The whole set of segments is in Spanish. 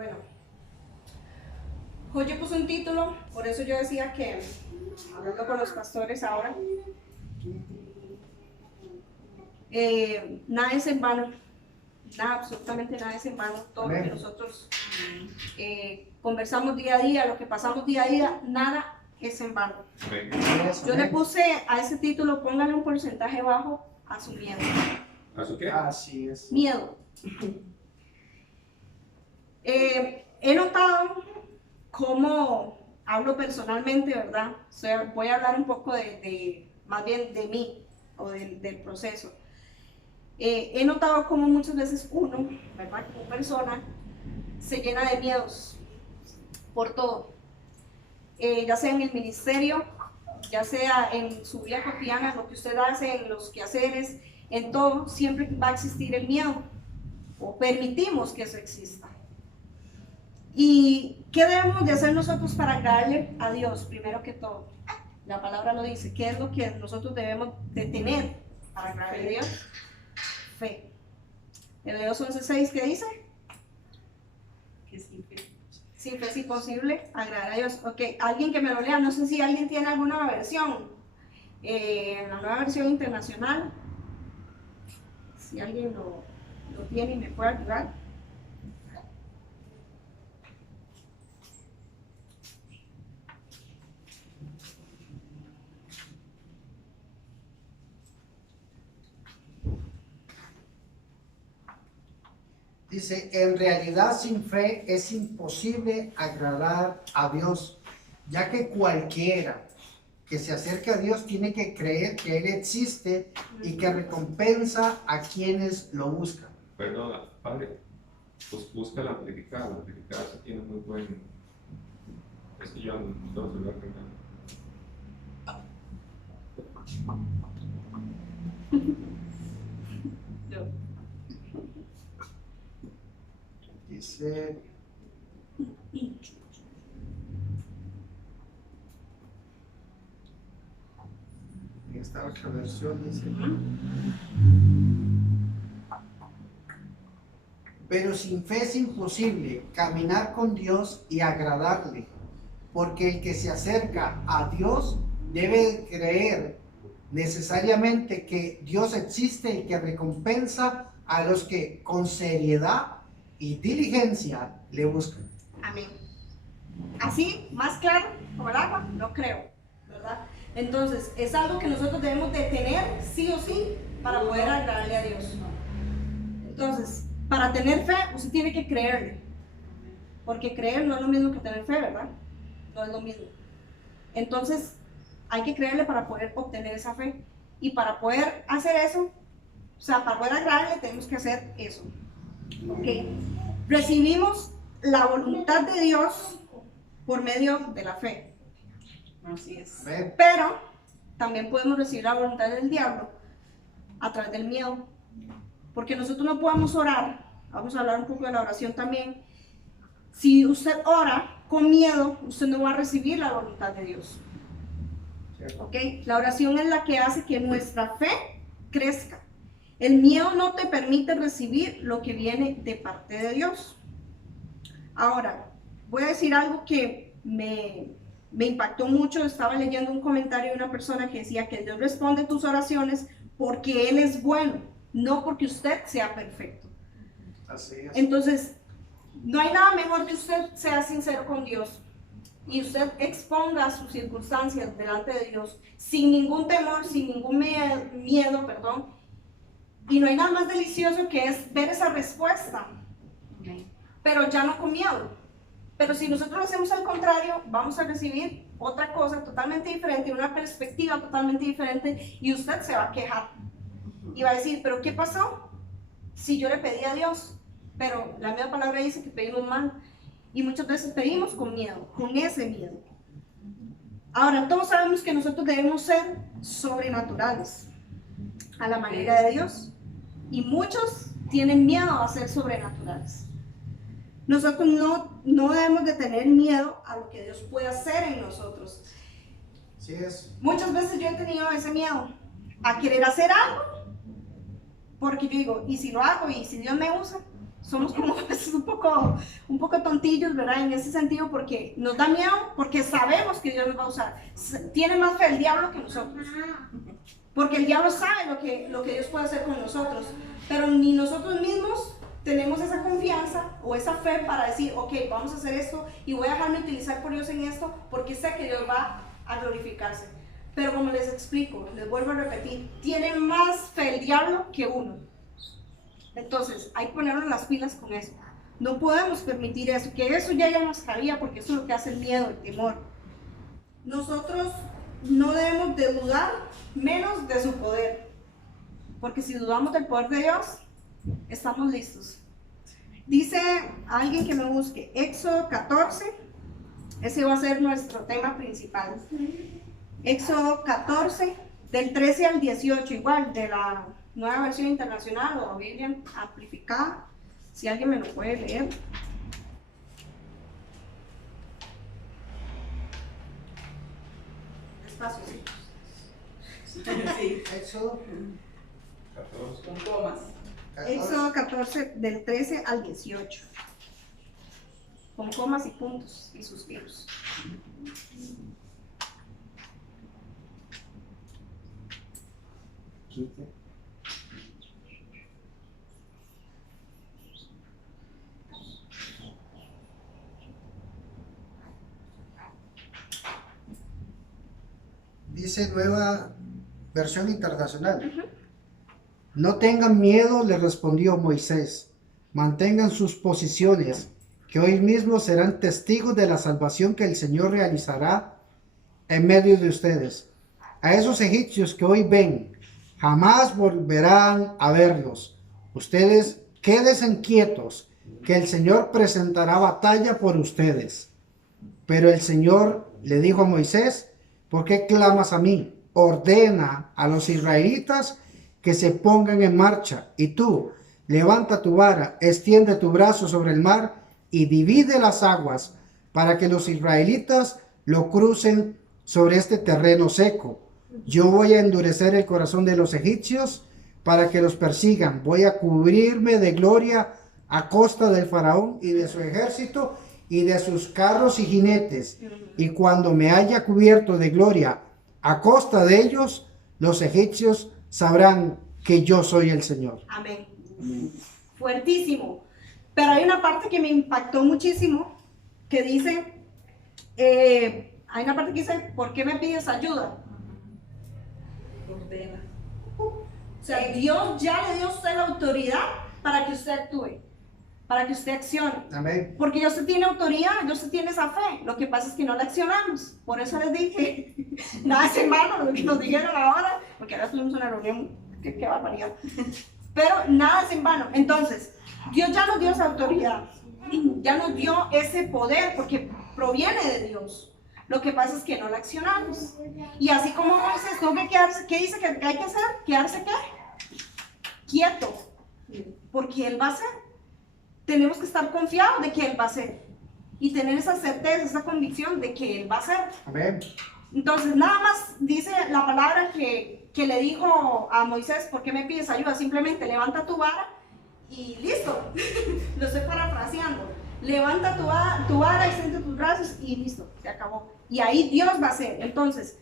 Bueno, hoy yo puse un título, por eso yo decía que, hablando con los pastores ahora, nada es en vano, nada, absolutamente nada es en vano. Todo lo que nosotros conversamos día a día, lo que pasamos día a día, nada es en vano. Yo le puse a ese título, póngale un porcentaje bajo a su miedo. ¿A su qué? Así es. Miedo. He notado cómo hablo personalmente, ¿verdad? O sea, voy a hablar un poco más bien de mí o del proceso. He notado cómo muchas veces uno, ¿verdad? Como persona, se llena de miedos por todo. Ya sea en el ministerio, ya sea en su vida cotidiana, lo que usted hace, en los quehaceres, en todo, siempre va a existir el miedo, o permitimos que eso exista. ¿Y qué debemos de hacer nosotros para agradarle a Dios? Primero que todo, la palabra lo dice. ¿Qué es lo que nosotros debemos de tener para agradarle a Dios? Fe. Hebreos 11:6, ¿qué dice? Que sin fe. Sin fe es imposible agradar a Dios. Ok, alguien que me lo lea, no sé si alguien tiene alguna versión. La nueva versión internacional, si alguien lo tiene y me puede ayudar. Dice, en realidad sin fe es imposible agradar a Dios, ya que cualquiera que se acerque a Dios tiene que creer que Él existe y que recompensa a quienes lo buscan. Perdona, padre, pues busca la amplificada sí tiene muy buen... Es que yo no se lo voy a cargar. Dice, en esta otra versión dice, pero sin fe es imposible caminar con Dios y agradarle, porque el que se acerca a Dios debe creer necesariamente que Dios existe y que recompensa a los que con seriedad y diligencia le buscan. Amén. Así, más claro, como el agua, no creo, ¿verdad? Entonces, es algo que nosotros debemos de tener, sí o sí, para poder agradarle a Dios. Entonces, para tener fe, usted tiene que creerle. Porque creer no es lo mismo que tener fe, ¿verdad? No es lo mismo. Entonces, hay que creerle para poder obtener esa fe. Y para poder hacer eso, o sea, para poder agradarle, tenemos que hacer eso. ¿Ok? Recibimos la voluntad de Dios por medio de la fe. Así es. Pero también podemos recibir la voluntad del diablo a través del miedo. Porque nosotros no podemos orar. Vamos a hablar un poco de la oración también. Si usted ora con miedo, usted no va a recibir la voluntad de Dios. ¿Ok? La oración es la que hace que nuestra fe crezca. El miedo no te permite recibir lo que viene de parte de Dios. Ahora, voy a decir algo que me impactó mucho. Estaba leyendo un comentario de una persona que decía que Dios responde tus oraciones porque Él es bueno, no porque usted sea perfecto. Así es. Entonces, no hay nada mejor que usted sea sincero con Dios y usted exponga sus circunstancias delante de Dios sin ningún temor, sin ningún miedo, perdón. Y no hay nada más delicioso que es ver esa respuesta, pero ya no con miedo. Pero si nosotros lo hacemos al contrario, vamos a recibir otra cosa totalmente diferente, una perspectiva totalmente diferente, y usted se va a quejar y va a decir, ¿pero qué pasó? Si yo le pedí a Dios, pero la misma palabra dice que pedimos mal, y muchas veces pedimos con miedo, con ese miedo. Ahora, todos sabemos que nosotros debemos ser sobrenaturales a la manera de Dios, y muchos tienen miedo a ser sobrenaturales. Nosotros no debemos de tener miedo a lo que Dios puede hacer en nosotros. Así es. Muchas veces yo he tenido ese miedo a querer hacer algo, porque yo digo, ¿y si lo hago? ¿Y si Dios me usa? somos como a veces un poco tontillos, ¿verdad? En ese sentido, porque nos da miedo, porque sabemos que Dios nos va a usar. Tiene más fe el diablo que nosotros. Porque el diablo sabe lo que Dios puede hacer con nosotros. Pero ni nosotros mismos tenemos esa confianza o esa fe para decir, ok, vamos a hacer esto y voy a dejarme utilizar por Dios en esto, porque sé que Dios va a glorificarse. Pero como les explico, les vuelvo a repetir, tiene más fe el diablo que uno. Entonces, hay que ponernos las pilas con eso. No podemos permitir eso, que eso ya nos sabía, porque eso es lo que hace el miedo, el temor. Nosotros no debemos de dudar menos de su poder, porque si dudamos del poder de Dios, estamos listos. Dice alguien que me busque, Éxodo 14, ese va a ser nuestro tema principal. Éxodo 14, del 13 al 18, igual, de la Nueva Versión Internacional o la Biblia amplificada, si alguien me lo puede leer. Despacio, sí. Sí, Éxodo 14. con comas. 14. Éxodo 14, del 13 al 18, con comas y puntos y suspiros. Dice Nueva Versión Internacional. No tengan miedo, le respondió Moisés. Mantengan sus posiciones, que hoy mismo serán testigos de la salvación que el Señor realizará en medio de ustedes. A esos egipcios que hoy ven, jamás volverán a verlos. Ustedes quédense quietos, que el Señor presentará batalla por ustedes. Pero el Señor le dijo a Moisés, ¿por qué clamas a mí? Ordena a los israelitas que se pongan en marcha. Y tú, levanta tu vara, extiende tu brazo sobre el mar y divide las aguas para que los israelitas lo crucen sobre este terreno seco. Yo voy a endurecer el corazón de los egipcios para que los persigan. Voy a cubrirme de gloria a costa del faraón y de su ejército y de sus carros y jinetes. Y cuando me haya cubierto de gloria a costa de ellos, los egipcios sabrán que yo soy el Señor. Amén. Fuertísimo. Pero hay una parte que me impactó muchísimo, que dice, hay una parte que dice, ¿por qué me pides ayuda? Ordena. O sea, Dios ya le dio a usted la autoridad para que usted actúe, para que usted accione. Amén. Porque ya usted tiene autoridad, ya usted tiene esa fe. Lo que pasa es que no la accionamos. Por eso les dije, nada es en vano lo que nos dijeron ahora, porque ahora tuvimos una reunión, qué barbaridad. Pero nada es en vano. Entonces, Dios ya nos dio esa autoridad, ya nos dio ese poder, porque proviene de Dios. Lo que pasa es que no la accionamos. Y así como Moisés tuvo que quedarse, ¿qué dice que hay que hacer? ¿Quedarse qué? Quieto. Porque Él va a hacer. Tenemos que estar confiados de que Él va a hacer. Y tener esa certeza, esa convicción de que Él va a hacer. Amén. Entonces, nada más dice la palabra que le dijo a Moisés, ¿por qué me pides ayuda? Simplemente levanta tu vara y listo. Lo estoy parafraseando. Levanta tu vara, extiende tus brazos y listo, se acabó. Y ahí Dios va a hacer. Entonces,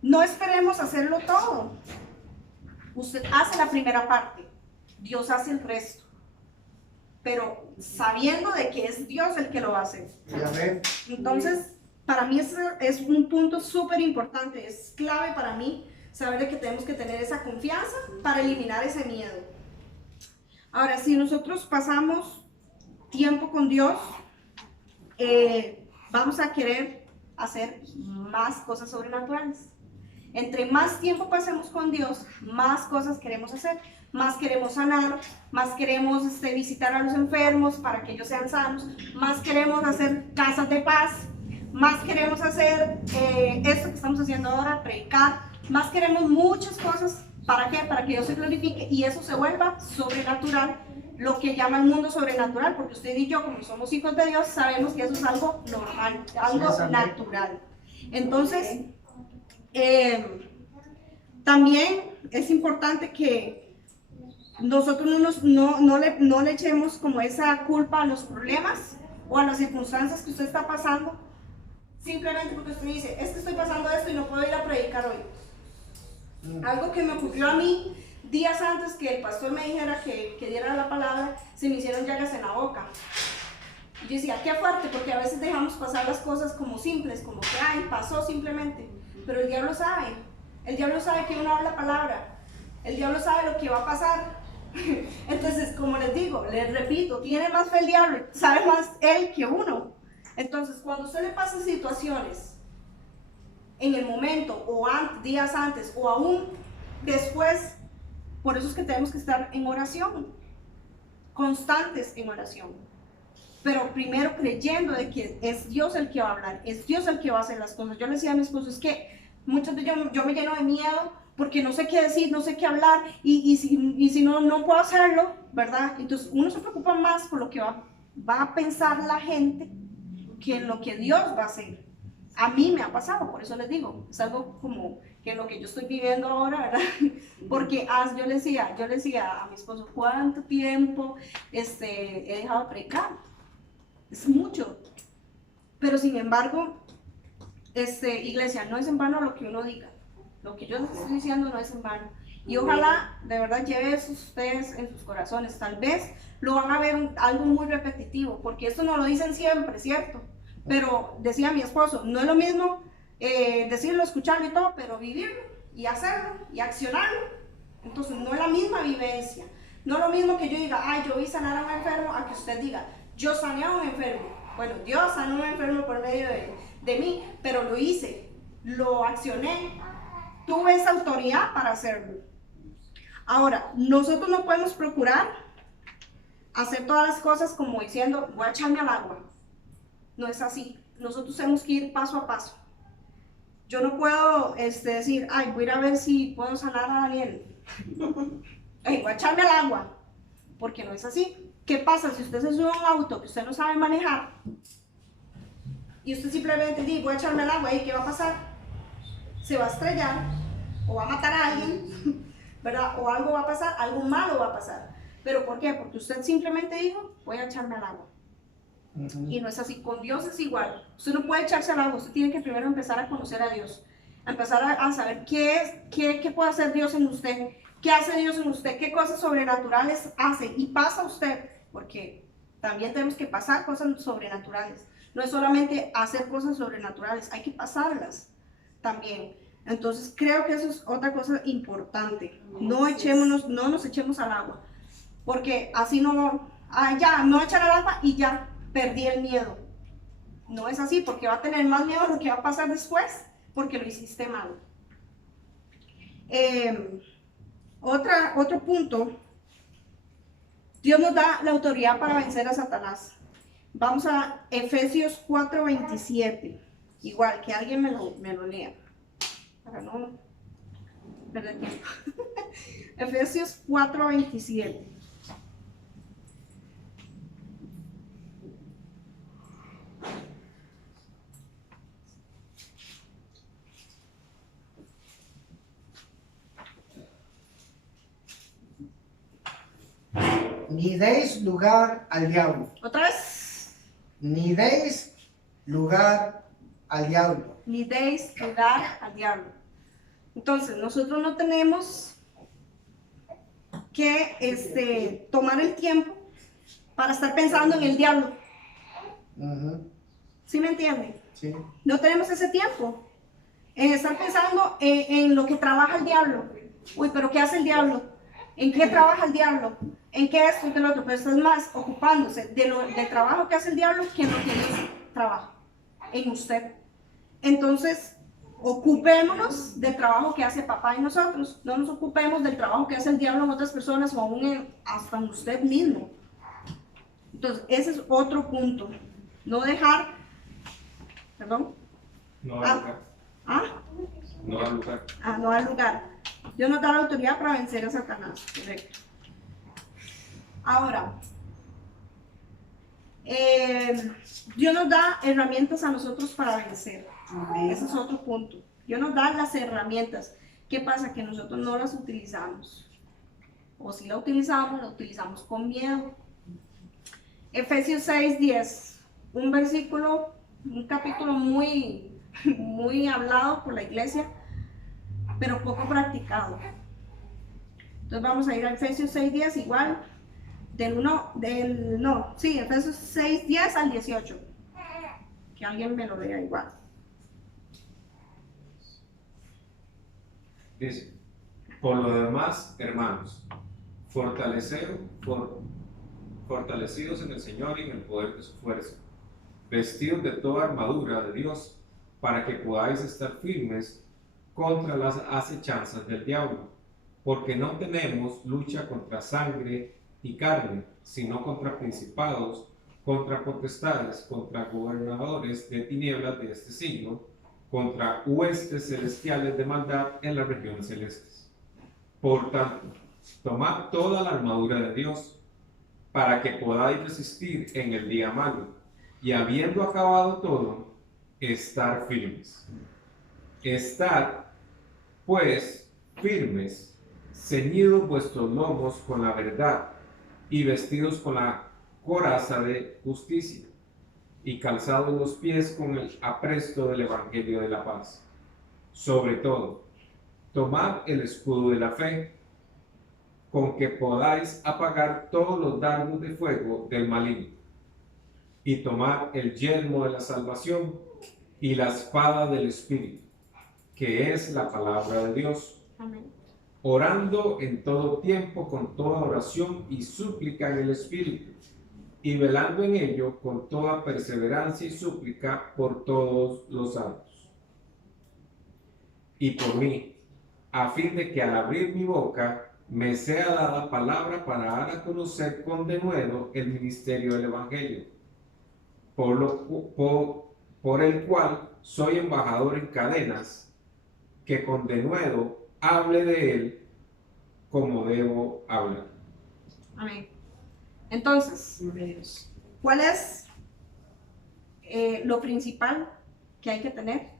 no esperemos hacerlo todo. Usted hace la primera parte, Dios hace el resto. Pero sabiendo de que es Dios el que lo va a hacer. Amén. Entonces, para mí ese es un punto súper importante, es clave para mí saber de que tenemos que tener esa confianza para eliminar ese miedo. Ahora, si nosotros pasamos tiempo con Dios, vamos a querer hacer más cosas sobrenaturales. Entre más tiempo pasemos con Dios, más cosas queremos hacer, más queremos sanar, más queremos visitar a los enfermos para que ellos sean sanos, más queremos hacer casas de paz, más queremos hacer esto que estamos haciendo ahora, predicar, más queremos muchas cosas. ¿Para qué? Para que Dios se glorifique y eso se vuelva sobrenatural, lo que llama el mundo sobrenatural, porque usted y yo, como somos hijos de Dios, sabemos que eso es algo normal, algo natural. Entonces, también es importante que nosotros no le echemos como esa culpa a los problemas o a las circunstancias que usted está pasando, simplemente porque usted dice, es que estoy pasando esto y no puedo ir a predicar hoy. Algo que me ocurrió a mí días antes que el pastor me dijera que diera la palabra, se me hicieron llagas en la boca. Y yo decía, qué fuerte, porque a veces dejamos pasar las cosas como simples, como que, ay, pasó simplemente. Pero el diablo sabe que uno habla palabra, el diablo sabe lo que va a pasar. Entonces, como les digo, les repito, tiene más fe el diablo, sabe más él que uno. Entonces, cuando usted le pasa situaciones en el momento, o días antes, o aún después, por eso es que tenemos que estar en oración, constantes en oración. Pero primero creyendo de que es Dios el que va a hablar, es Dios el que va a hacer las cosas. Yo le decía a mi esposo, es que muchas veces yo me lleno de miedo porque no sé qué decir, no sé qué hablar, y si no puedo hacerlo, ¿verdad? Entonces uno se preocupa más por lo que va a pensar la gente que en lo que Dios va a hacer. A mí me ha pasado, por eso les digo, es algo como que lo que yo estoy viviendo ahora, ¿verdad? Porque yo le decía a mi esposo, ¿cuánto tiempo he dejado de predicar? Es mucho, pero sin embargo, iglesia, no es en vano lo que uno diga, lo que yo les estoy diciendo no es en vano, y ojalá de verdad lleve eso ustedes en sus corazones. Tal vez lo van a ver algo muy repetitivo, porque esto no lo dicen siempre, ¿cierto? Pero decía mi esposo, no es lo mismo decirlo, escucharlo y todo, pero vivirlo y hacerlo y accionarlo. Entonces no es la misma vivencia, no es lo mismo que yo diga, ay, yo vi sanar a un enfermo, a que usted diga, yo sané a un enfermo. Bueno, Dios sanó a un enfermo por medio de mí, pero lo hice, lo accioné, tuve esa autoridad para hacerlo. Ahora, nosotros no podemos procurar hacer todas las cosas como diciendo, voy a echarme al agua. No es así. Nosotros tenemos que ir paso a paso. Yo no puedo decir, ay, voy a ir a ver si puedo sanar a Daniel. Ay, voy a echarme al agua. Porque no es así. ¿Qué pasa si usted se sube a un auto que usted no sabe manejar y usted simplemente dice, voy a echarme al agua, y qué va a pasar? Se va a estrellar o va a matar a alguien, ¿verdad? O algo va a pasar, algo malo va a pasar. ¿Pero por qué? Porque usted simplemente dijo, voy a echarme al agua. Y no es así. Con Dios es igual. Usted no puede echarse al agua, usted tiene que primero empezar a conocer a Dios, a empezar a saber qué puede hacer Dios en usted, qué hace Dios en usted, qué cosas sobrenaturales hace y pasa usted, porque también tenemos que pasar cosas sobrenaturales. No es solamente hacer cosas sobrenaturales, hay que pasarlas también. Entonces creo que eso es otra cosa importante. No nos echemos al agua, porque así no, ya, me voy a echar al agua y ya perdí el miedo. No es así, porque va a tener más miedo a lo que va a pasar después, porque lo hiciste mal. Otro punto, Dios nos da la autoridad para vencer a Satanás. Vamos a Efesios 4:27, igual que alguien me lo lea, para no perder tiempo. Efesios 4:27. Ni deis lugar al diablo. ¿Otra vez? Ni deis lugar al diablo. Ni deis lugar al diablo. Entonces, nosotros no tenemos que tomar el tiempo para estar pensando en el diablo. ¿Sí me entienden? Sí. No tenemos ese tiempo en estar pensando en lo que trabaja el diablo. Uy, pero ¿qué hace el diablo? ¿En qué trabaja el diablo? ¿En qué esto y qué lo otro? Pero estás más ocupándose del trabajo que hace el diablo que en lo que Dios trabaja en usted. Entonces, ocupémonos del trabajo que hace papá en nosotros. No nos ocupemos del trabajo que hace el diablo en otras personas o aún hasta en usted mismo. Entonces, ese es otro punto. No dejar, perdón. No al lugar. No al lugar. No al lugar. Dios nos da la autoridad para vencer a Satanás. Correcto. Ahora, Dios nos da herramientas a nosotros para vencer. Ese es otro punto. Dios nos da las herramientas. ¿Qué pasa? Que nosotros no las utilizamos. o si la utilizamos con miedo. Efesios 6:10, un versículo, un capítulo muy, muy hablado por la iglesia, pero poco practicado. Entonces vamos a ir a Efesios 6:10 igual, Efesios 6:10 al 18. Que alguien me lo lea igual. Dice, por lo demás, hermanos, fortalecidos en el Señor y en el poder de su fuerza, vestidos de toda armadura de Dios, para que podáis estar firmes contra las acechanzas del diablo, porque no tenemos lucha contra sangre y carne, sino contra principados, contra potestades, contra gobernadores de tinieblas de este siglo, contra huestes celestiales de maldad en las regiones celestes. Por tanto, tomad toda la armadura de Dios, para que podáis resistir en el día malo, y habiendo acabado todo, estar firmes. Estad, pues, firmes, ceñidos vuestros lomos con la verdad, y vestidos con la coraza de justicia, y calzados los pies con el apresto del evangelio de la paz. Sobre todo, tomad el escudo de la fe, con que podáis apagar todos los dardos de fuego del maligno, y tomad el yelmo de la salvación y la espada del Espíritu, que es la palabra de Dios. Amén. Orando en todo tiempo con toda oración y súplica en el Espíritu, y velando en ello con toda perseverancia y súplica por todos los santos. Y por mí, a fin de que al abrir mi boca me sea dada palabra para dar a conocer con denuedo el ministerio del Evangelio, por el cual soy embajador en cadenas, que con denuedo hable de él como debo hablar. Amén. Entonces, ¿cuál es lo principal que hay que tener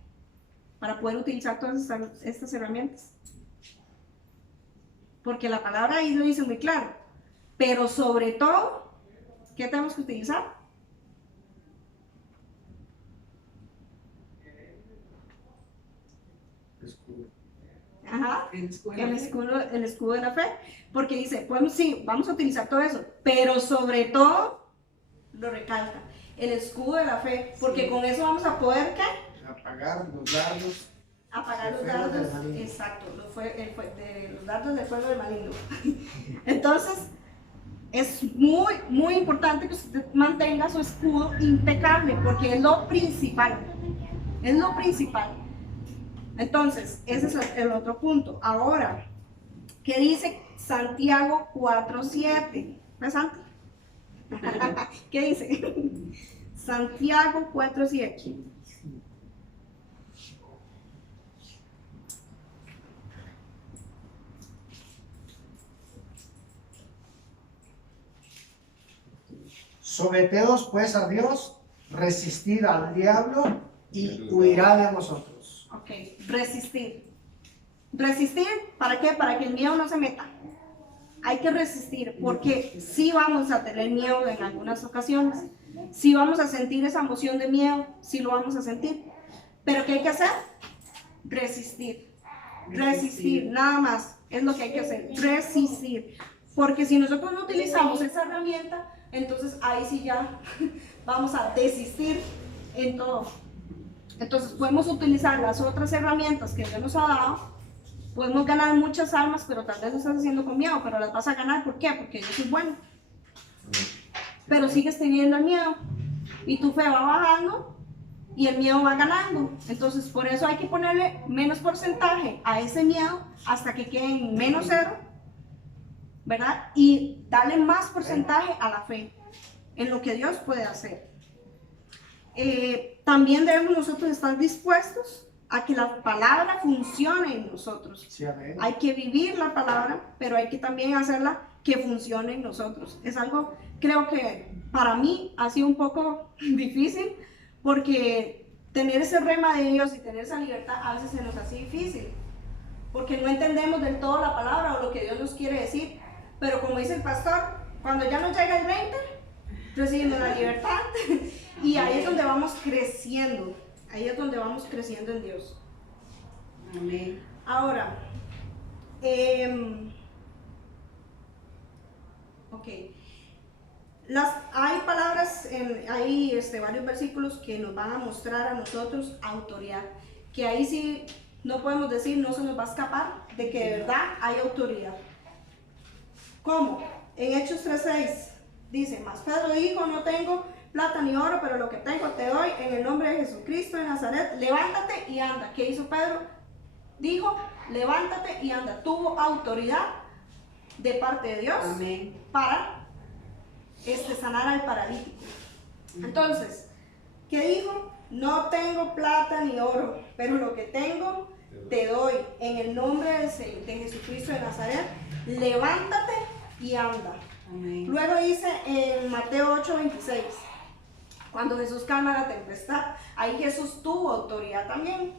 para poder utilizar todas estas herramientas? Porque la palabra ahí lo dice muy claro, pero sobre todo, ¿qué tenemos que utilizar? Ajá, el escudo de la fe, porque dice, pues sí, vamos a utilizar todo eso, pero sobre todo, lo recalca, el escudo de la fe, porque sí, con eso vamos a poder, ¿qué? Apagar los dardos. Apagar los dardos, exacto, los dardos del fuego del maligno. Entonces, es muy, muy importante que usted mantenga su escudo impecable, porque es lo principal, es lo principal. Entonces, ese es el otro punto. Ahora, ¿qué dice Santiago 4:7? ¿Ves, Santi? ¿Qué dice? Santiago 4:7. Someteos pues a Dios, resistid al diablo y huirá de vosotros. Ok, resistir. ¿Resistir para qué? Para que el miedo no se meta. Hay que resistir, porque sí vamos a tener miedo en algunas ocasiones. Sí vamos a sentir esa emoción de miedo, sí lo vamos a sentir. Pero ¿qué hay que hacer? Resistir. Resistir, nada más. Es lo que hay que hacer, resistir. Porque si nosotros no utilizamos esa herramienta, entonces ahí sí ya vamos a desistir en todo. Entonces podemos utilizar las otras herramientas que Dios nos ha dado, podemos ganar muchas almas, pero tal vez lo estás haciendo con miedo, pero las vas a ganar, ¿por qué? Porque Dios es bueno. Pero sigues teniendo el miedo y tu fe va bajando y el miedo va ganando. Entonces por eso hay que ponerle menos porcentaje a ese miedo hasta que quede en menos 0, ¿verdad? Y darle más porcentaje a la fe, en lo que Dios puede hacer. También debemos nosotros estar dispuestos a que la palabra funcione en nosotros. Sí, amén. Hay que vivir la palabra, pero hay que también hacerla que funcione en nosotros. Es algo, creo que para mí ha sido un poco difícil, porque tener ese rema de Dios y tener esa libertad a veces se nos hace difícil, porque no entendemos del todo la palabra o lo que Dios nos quiere decir, pero como dice el pastor, cuando ya nos llega el 20, recibimos la libertad y ahí es donde vamos creciendo, ahí es donde vamos creciendo en Dios. Amén. Ahora, ok. Hay palabras, hay varios versículos que nos van a mostrar a nosotros autoridad, que ahí sí no podemos decir, no se nos va a escapar de que de verdad hay autoridad. ¿Cómo? En Hechos 3:6 dice, mas Pedro dijo, no tengo plata ni oro, pero lo que tengo te doy en el nombre de Jesucristo de Nazaret, levántate y anda. ¿Qué hizo Pedro? Dijo, levántate y anda. Tuvo autoridad de parte de Dios. Amén. Para sanar al paralítico. Entonces, ¿qué dijo? No tengo plata ni oro, pero lo que tengo te doy en el nombre de Jesucristo de Nazaret, levántate y anda. Amén. Luego dice en Mateo 8:26, cuando Jesús calma la tempestad, ahí Jesús tuvo autoridad también.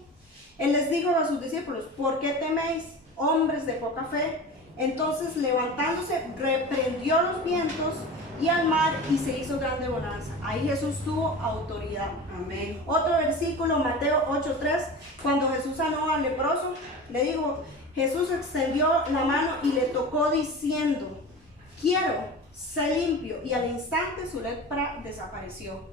Él les dijo a sus discípulos, ¿por qué teméis, hombres de poca fe? Entonces levantándose, reprendió los vientos y al mar y se hizo grande bonanza. Ahí Jesús tuvo autoridad. Amén. Otro versículo, Mateo 8:3, cuando Jesús sanó al leproso, le dijo, Jesús extendió la mano y le tocó diciendo, quiero, sé limpio, y al instante su lepra desapareció.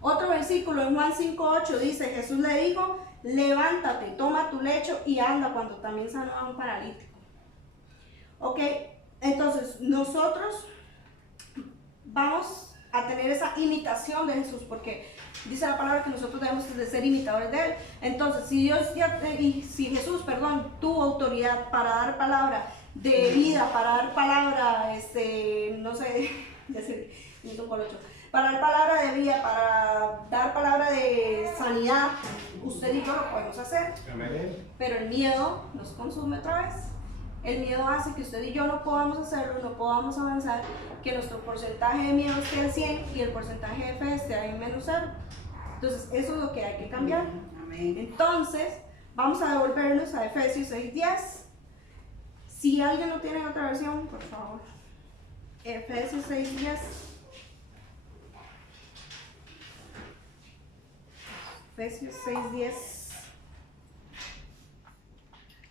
Otro versículo en Juan 5:8 dice, Jesús le dijo, levántate, toma tu lecho y anda, cuando también sanó a un paralítico. Ok, entonces nosotros vamos a tener esa imitación de Jesús, porque dice la palabra que nosotros debemos de ser imitadores de Él. Entonces, si Jesús tuvo autoridad para dar palabra de vida, para dar palabra, no sé, para dar palabra de vida, para dar palabra de sanidad, usted y yo lo podemos hacer. Amén. Pero el miedo nos consume otra vez. El miedo hace que usted y yo no podamos hacerlo, no podamos avanzar, que nuestro porcentaje de miedo esté al 100 y el porcentaje de fe esté en menos 0. Entonces, eso es lo que hay que cambiar. Amén. Entonces, vamos a devolvernos a Efesios 6:10. Si alguien no tiene otra versión, por favor. Efesios 6:10. Efesios 6:10.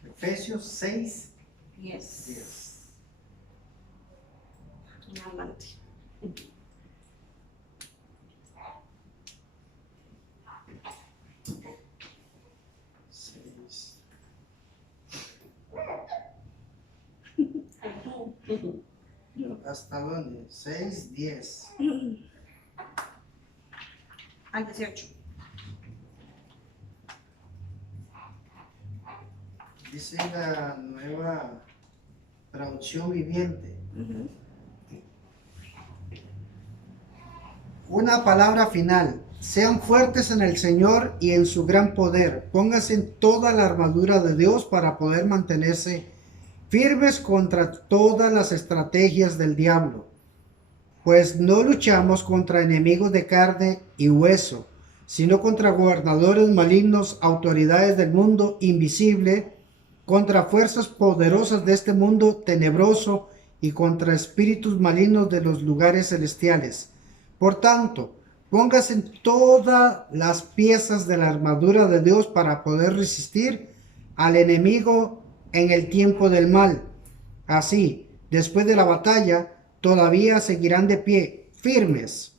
Efesios 6, Yes. 10. Adelante. ¿Hasta dónde? 6, 10. Al 18. Dice la nueva traducción viviente. Una palabra final. Sean fuertes en el Señor y en su gran poder. Pónganse en toda la armadura de Dios para poder mantenerse firmes contra todas las estrategias del diablo. Pues no luchamos contra enemigos de carne y hueso, sino contra gobernadores malignos, autoridades del mundo invisible, contra fuerzas poderosas de este mundo tenebroso y contra espíritus malignos de los lugares celestiales. Por tanto, póngase en todas las piezas de la armadura de Dios para poder resistir al enemigo en el tiempo del mal. Así, después de la batalla, todavía seguirán de pie, firmes.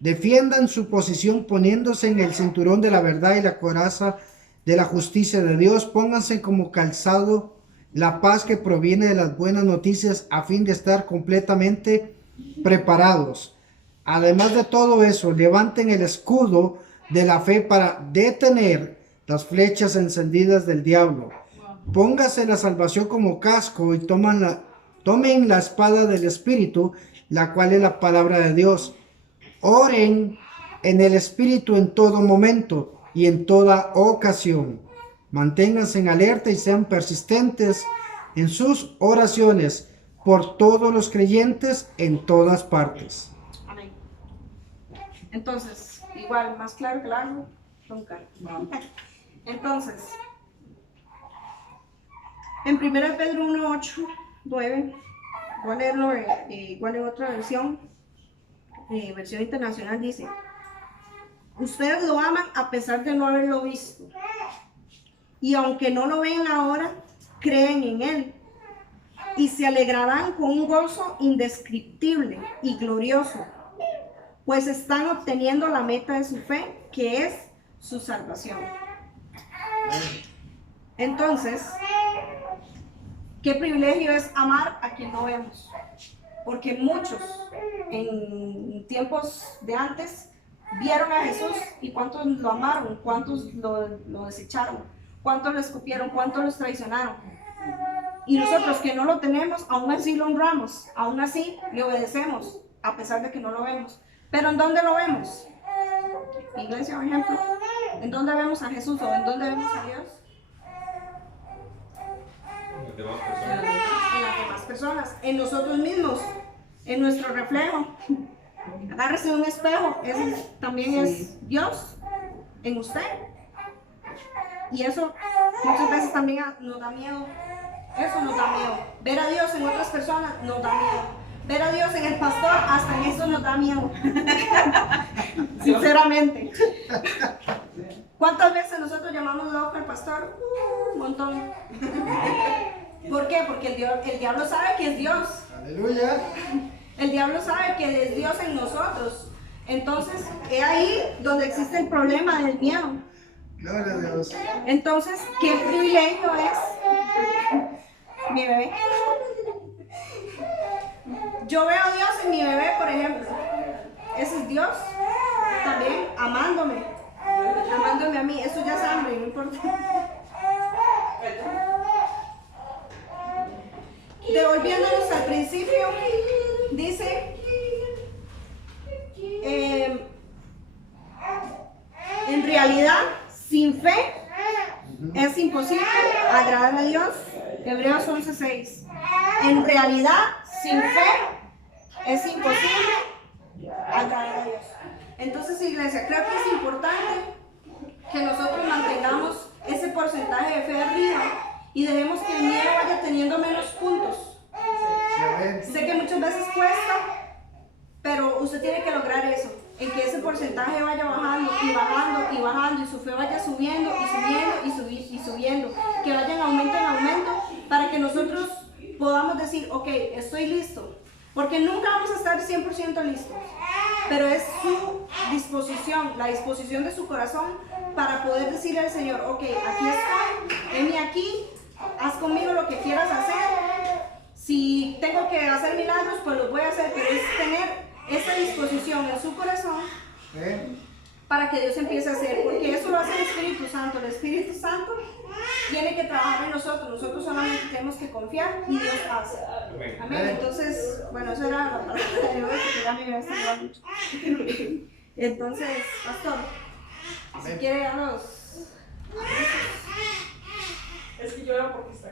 Defiendan su posición poniéndose en el cinturón de la verdad y la coraza de la justicia de Dios. Pónganse como calzado la paz que proviene de las buenas noticias a fin de estar completamente preparados. Además de todo eso, levanten el escudo de la fe para detener las flechas encendidas del diablo. Póngase la salvación como casco y tomen la espada del Espíritu, la cual es la palabra de Dios. Oren en el Espíritu en todo momento y en toda ocasión. Manténganse en alerta y sean persistentes en sus oraciones por todos los creyentes en todas partes. Amén. Entonces, igual, más claro que largo, nunca. Entonces, en 1 Pedro 1:8 9, voy a leerlo igual en otra versión, versión internacional, dice: ustedes lo aman a pesar de no haberlo visto, y aunque no lo ven ahora, creen en él, y se alegrarán con un gozo indescriptible y glorioso, pues están obteniendo la meta de su fe, que es su salvación. Entonces, qué privilegio es amar a quien no vemos, porque muchos en tiempos de antes vieron a Jesús y cuántos lo amaron, cuántos lo desecharon, cuántos lo escupieron, cuántos los traicionaron. Y nosotros que no lo tenemos, aún así lo honramos, aún así le obedecemos, a pesar de que no lo vemos. Pero ¿en dónde lo vemos? Iglesia, por ejemplo, ¿en dónde vemos a Jesús o en dónde vemos a Dios? Las demás personas. En las demás personas, en nosotros mismos, en nuestro reflejo. Agárrese un espejo, ese también es Dios en usted. Y eso muchas veces también nos da miedo. Eso nos da miedo. Ver a Dios en otras personas nos da miedo. Ver a Dios en el pastor, hasta en eso nos da miedo. Sinceramente. ¿Cuántas veces nosotros llamamos loco al pastor? Un montón. ¿Por qué? Porque el diablo sabe que es Dios. Aleluya. El diablo sabe que es Dios en nosotros. Entonces, es ahí donde existe el problema del miedo. Gloria a Dios. Entonces, qué privilegio es mi bebé. Yo veo a Dios en mi bebé, por ejemplo. Ese es Dios también amándome a mí. Eso ya es hambre, no importa. Devolviéndonos al principio, dice, en realidad, sin fe es imposible agradar a Dios. Hebreos 11:6. En realidad, sin fe es imposible agradar a Dios. Entonces, iglesia, creo que es importante que nosotros mantengamos ese porcentaje de fe arriba y dejemos que el miedo vaya teniendo menos puntos. Sé que muchas veces cuesta, pero usted tiene que lograr eso, en que ese porcentaje vaya bajando y bajando y bajando, y su fe vaya subiendo y subiendo y subiendo, que vaya en aumento, para que nosotros podamos decir, ok, estoy listo, porque nunca vamos a estar 100% listos, pero es su disposición, la disposición de su corazón para poder decirle al Señor, ok, aquí estoy, heme aquí, haz conmigo lo que quieras hacer. Si tengo que hacer milagros, pues los voy a hacer, pero es tener esa disposición en su corazón para que Dios empiece a hacer, porque eso lo hace el Espíritu Santo. El Espíritu Santo tiene que trabajar en nosotros solamente tenemos que confiar y Dios hace. Amén. Entonces, bueno, eso era la palabra de hoy, porque ya me había saludado mucho. Entonces, pastor, si quiere a los... Es que yo era porque está